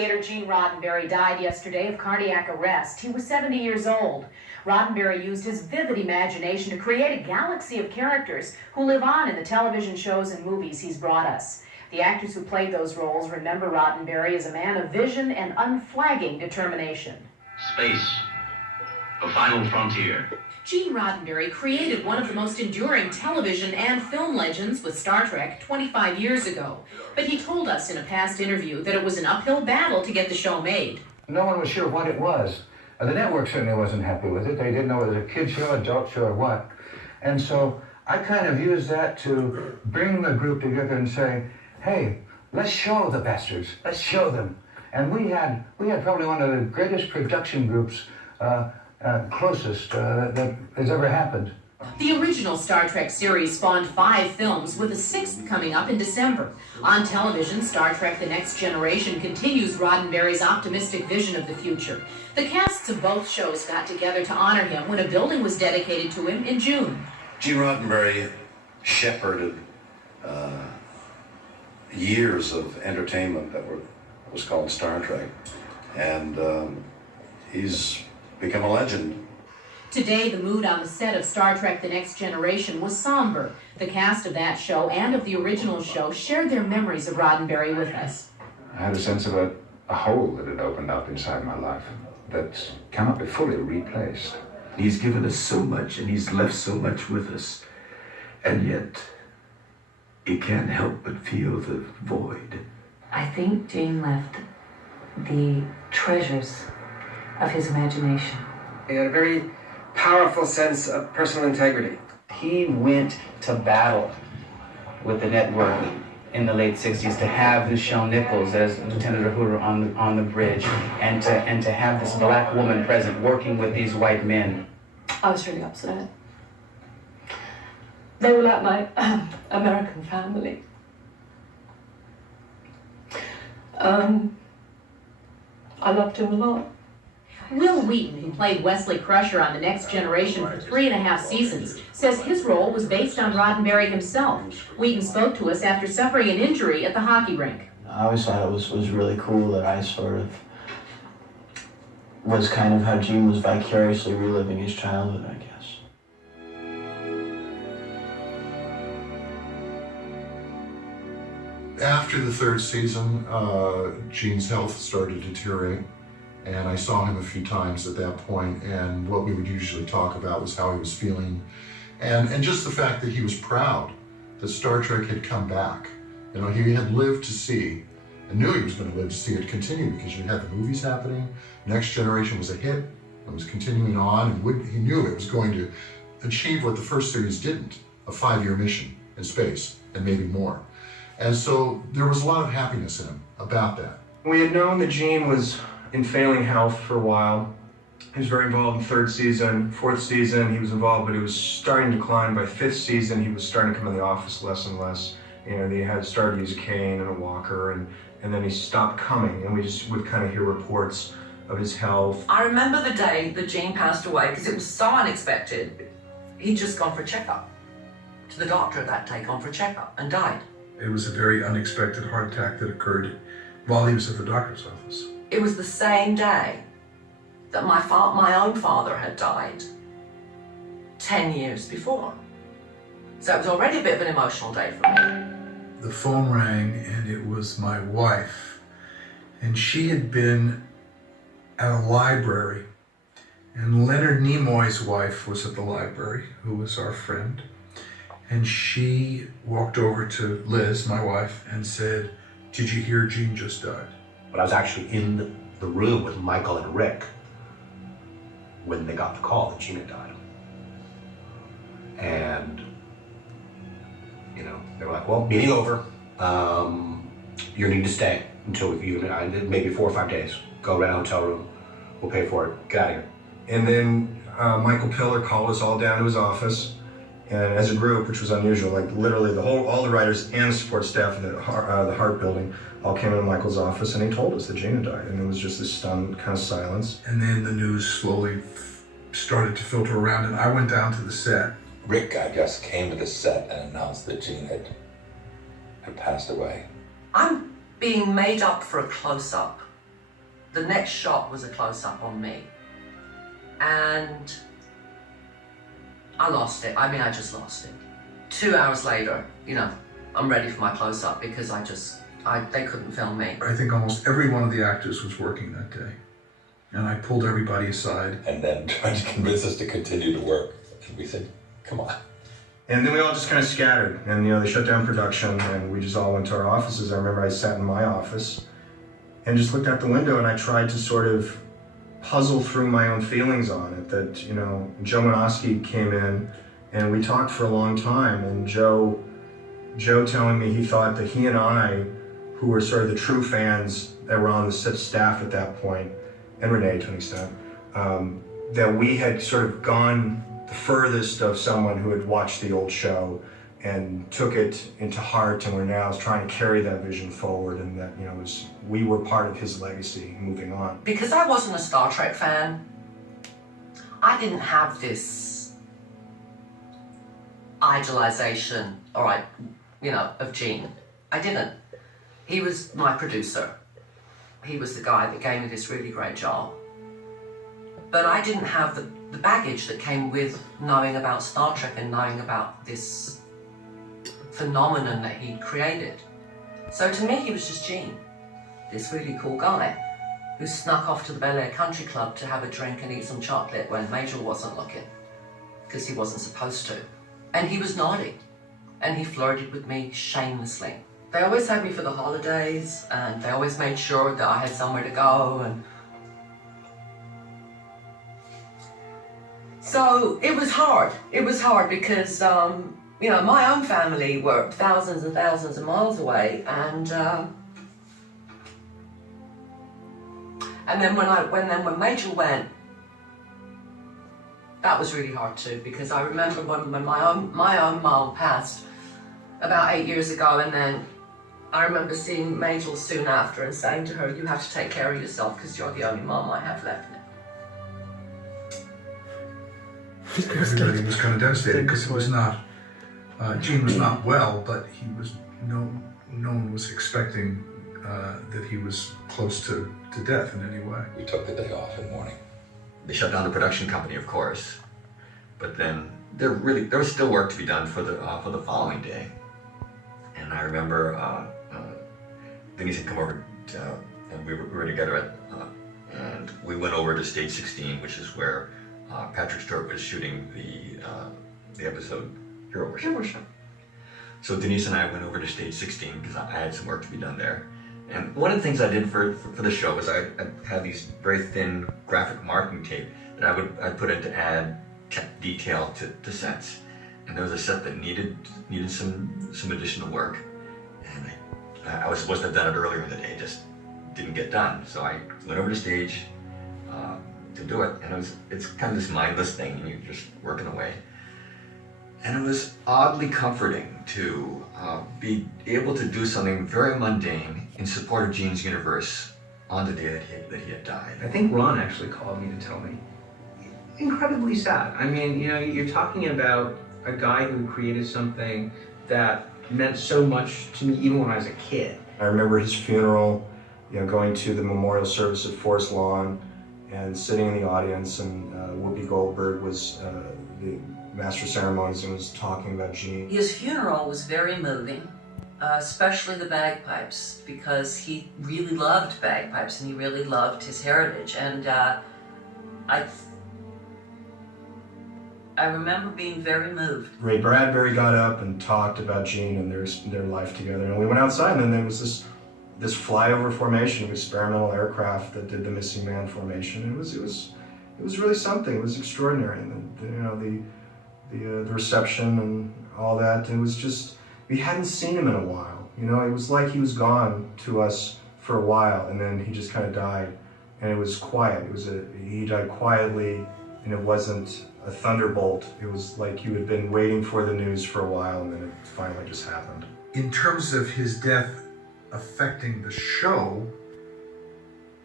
creator Gene Roddenberry died yesterday of cardiac arrest. He was 70 years old. Roddenberry used his vivid imagination to create a galaxy of characters who live on in the television shows and movies he's brought us. The actors who played those roles remember Roddenberry as a man of vision and unflagging determination. Space, the final frontier. Gene Roddenberry created one of the most enduring television and film legends with Star Trek 25 years ago. But he told us in a past interview that it was an uphill battle to get the show made. No one was sure what it was. The network certainly wasn't happy with it. They didn't know whether it was a kid show, adult show, or what. And so I kind of used that to bring the group together and say, hey, let's show the bastards. Let's show them. And we had probably one of the greatest production groups closest that has ever happened. The original Star Trek series spawned 5 films, with a 6th coming up in December. On television, Star Trek The Next Generation continues Roddenberry's optimistic vision of the future. The casts of both shows got together to honor him when a building was dedicated to him in June. Gene Roddenberry shepherded years of entertainment that was called Star Trek, and he's become a legend. Today, the mood on the set of Star Trek The Next Generation was somber. The cast of that show and of the original show shared their memories of Roddenberry with us. I had a sense of a hole that had opened up inside my life that cannot be fully replaced. He's given us so much and he's left so much with us, and yet you can't help but feel the void. I think Gene left the treasures of his imagination. He had a very powerful sense of personal integrity. He went to battle with the network in the late 60s to have Nichelle Nichols as Lieutenant Uhura on the bridge, and to have this black woman present working with these white men. I was really upset. They were like my American family. I loved him a lot. Will Wheaton, who played Wesley Crusher on The Next Generation for 3.5 seasons, says his role was based on Roddenberry himself. Wheaton spoke to us after suffering an injury at the hockey rink. I always thought it was really cool that I sort of was kind of how Gene was vicariously reliving his childhood, I guess. After the 3rd season, Gene's health started to deteriorate. And I saw him a few times at that point, and what we would usually talk about was how he was feeling, and just the fact that he was proud that Star Trek had come back. You know, he had lived to see, and knew he was going to live to see it continue, because you had the movies happening, Next Generation was a hit, it was continuing on, and he knew it was going to achieve what the first series didn't, a 5-year mission in space, and maybe more. And so there was a lot of happiness in him about that. We had known that Gene was in failing health for a while. He was very involved in 3rd season, 4th season, he was involved, but it was starting to decline. By 5th season, he was starting to come in the office less and less. You know, he had started to use a cane and a walker, and then he stopped coming, and we just would kind of hear reports of his health. I remember the day that Gene passed away, because it was so unexpected. He'd just gone for a checkup. To the doctor that day, gone for a checkup, and died. It was a very unexpected heart attack that occurred while he was at the doctor's office. It was the same day that my own father had died 10 years before. So it was already a bit of an emotional day for me. The phone rang, and it was my wife. And she had been at a library. And Leonard Nimoy's wife was at the library, who was our friend. And she walked over to Liz, my wife, and said, "Did you hear Gene just died?" But I was actually in the room with Michael and Rick when they got the call that Gene had died. And, you know, they were like, well, meeting over. You need to stay until maybe 4 or 5 days. Go rent a hotel room. We'll pay for it. Get out of here. And then Michael Piller called us all down to his office. And as a group, which was unusual, like literally all the writers and the support staff of the Hart Building all came into Michael's office, and he told us that Gene had died, and it was just this stunned kind of silence. And then the news slowly started to filter around, and I went down to the set. Rick, I guess, came to the set and announced that Gene had passed away. I'm being made up for a close-up the next shot was a close-up on me. And I lost it. I mean, I just lost it. 2 hours later, you know, I'm ready for my close-up because they couldn't film me. I think almost every one of the actors was working that day. And I pulled everybody aside. And then tried to convince us to continue to work. And we said, come on. And then we all just kind of scattered, and they shut down production, and we just all went to our offices. I remember I sat in my office and just looked out the window, and I tried to sort of puzzle through my own feelings on it. That Joe Manoski came in, and we talked for a long time, and Joe telling me he thought that he and I, who were sort of the true fans that were on the staff at that point, and Renee to an extent, that we had sort of gone the furthest of someone who had watched the old show and took it into heart and were now trying to carry that vision forward, and that we were part of his legacy moving on. Because I wasn't a Star Trek fan, I didn't have this idolization, of Gene. I didn't. He was my producer. He was the guy that gave me this really great job. But I didn't have the baggage that came with knowing about Star Trek and knowing about this phenomenon that he'd created. So to me, he was just Gene, this really cool guy who snuck off to the Bel Air Country Club to have a drink and eat some chocolate when Majel wasn't looking, because he wasn't supposed to. And he was naughty, and he flirted with me shamelessly. They always had me for the holidays, and they always made sure that I had somewhere to go, and so it was hard. It was hard because, my own family were thousands and thousands of miles away, and then when Majel went, that was really hard too, because I remember when my own mom passed about 8 years ago, and then I remember seeing Majel soon after and saying to her, "You have to take care of yourself because you're the only mom I have left now." Everybody was kind of devastated because it was not, Gene was not well, but he was, no one was expecting that he was close to death in any way. We took the day off in mourning. They shut down the production company, of course, but then there was still work to be done for the following day. And I remember Denise had come over, and we were together and we went over to stage 16, which is where Patrick Stewart was shooting the episode Hero Worship. So Denise and I went over to stage 16 because I had some work to be done there. And one of the things I did for the show was I had these very thin graphic marking tape that I'd put in to add detail to sets. And there was a set that needed some additional work, and I was supposed to have done it earlier in the day, just didn't get done. So I went over to stage to do it, and it's kind of this mindless thing, and you're just working away. And it was oddly comforting to be able to do something very mundane in support of Gene's universe on the day that he had died. I think Ron actually called me to tell me. Incredibly sad. I mean, you're talking about a guy who created something that meant so much to me even when I was a kid. I remember his funeral, going to the memorial service at Forest Lawn and sitting in the audience, and Whoopi Goldberg was the master of ceremonies and was talking about Gene. His funeral was very moving, especially the bagpipes, because he really loved bagpipes and he really loved his heritage. And I remember being very moved. Ray Bradbury got up and talked about Gene and their life together, and we went outside, and then there was this flyover formation of experimental aircraft that did the missing man formation. It was really something. It was extraordinary, and the reception and all that. It was just, we hadn't seen him in a while. It was like he was gone to us for a while, and then he just kind of died, and it was quiet. He died quietly, and it wasn't a thunderbolt. It was like you had been waiting for the news for a while, and then it finally just happened. In terms of his death affecting the show,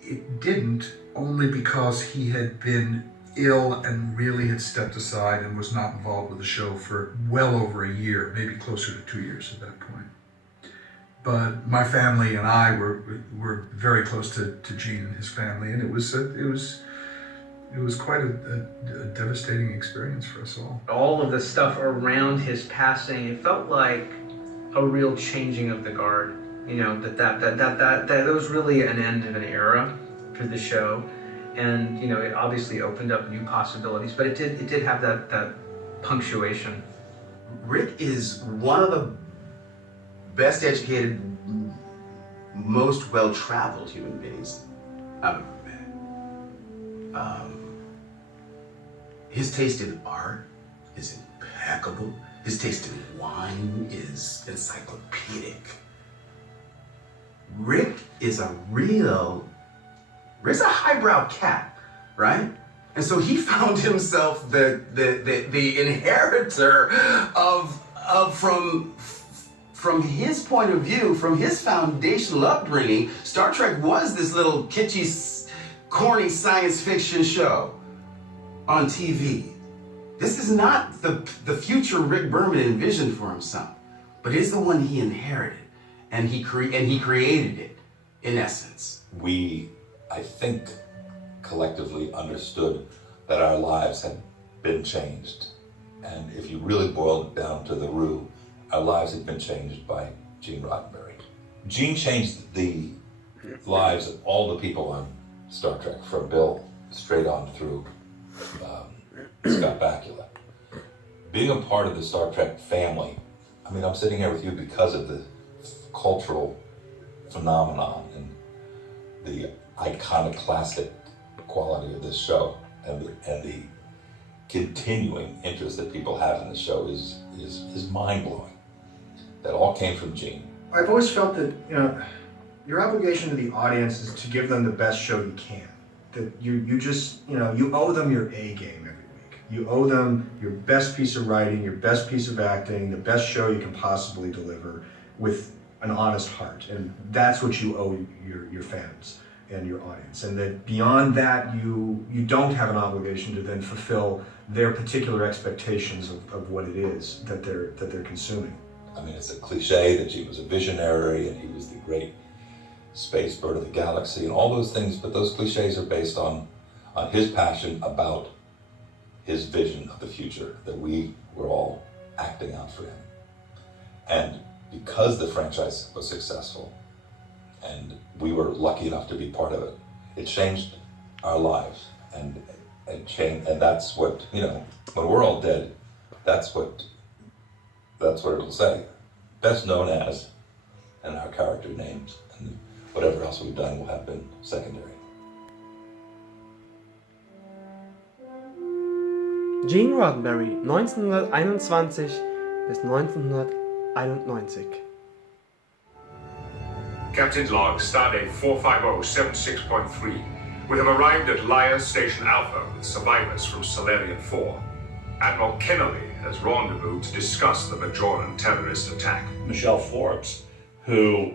it didn't, only because he had been ill and really had stepped aside and was not involved with the show for well over a year, maybe closer to 2 years at that point. But my family and I were very close to Gene and his family, and it was quite a devastating experience for us all. All of the stuff around his passing, it felt like a real changing of the guard. You know, that was really an end of an era for the show, and you know, it obviously opened up new possibilities. But it did have that punctuation. Rick is one of the best educated, most well-traveled human beings I've ever met. His taste in art is impeccable. His taste in wine is encyclopedic. Rick's a highbrow cat, right? And so he found himself the inheritor from his point of view, from his foundational upbringing. Star Trek was this little kitschy, corny science fiction show on TV. This is not the future Rick Berman envisioned for himself, but it's the one he inherited, and he created it, in essence. We, I think, collectively understood that our lives had been changed. And if you really boiled it down to the root, our lives had been changed by Gene Roddenberry. Gene changed the lives of all the people on Star Trek, from Bill straight on through Scott Bakula. Being a part of the Star Trek family, I mean, I'm sitting here with you because of the cultural phenomenon and the iconoclastic quality of this show, and the continuing interest that people have in the show is mind-blowing. That all came from Gene. I've always felt that, you know, your obligation to the audience is to give them the best show you can. That you just, you know, you owe them your A game every week. You owe them your best piece of writing, your best piece of acting, the best show you can possibly deliver with an honest heart. And that's what you owe your fans and your audience. And that beyond that, you don't have an obligation to then fulfill their particular expectations of what it is that they're consuming. I mean, it's a cliche that Gene was a visionary and he was the great space bird of the galaxy and all those things, but those cliches are based on his passion about his vision of the future that we were all acting out for him. And because the franchise was successful and we were lucky enough to be part of it, it changed our lives, and that's what, you know, when we're all dead, that's what it'll say. Best known as, and our character names, and whatever else we've done will have been secondary. Gene Roddenberry, 1921 bis 1991. Captain's log, stardate 45076.3. We have arrived at Lyra Station Alpha with survivors from Solarian 4. Admiral Kennelly has rendezvoused to discuss the Bajoran terrorist attack. Michelle Forbes, who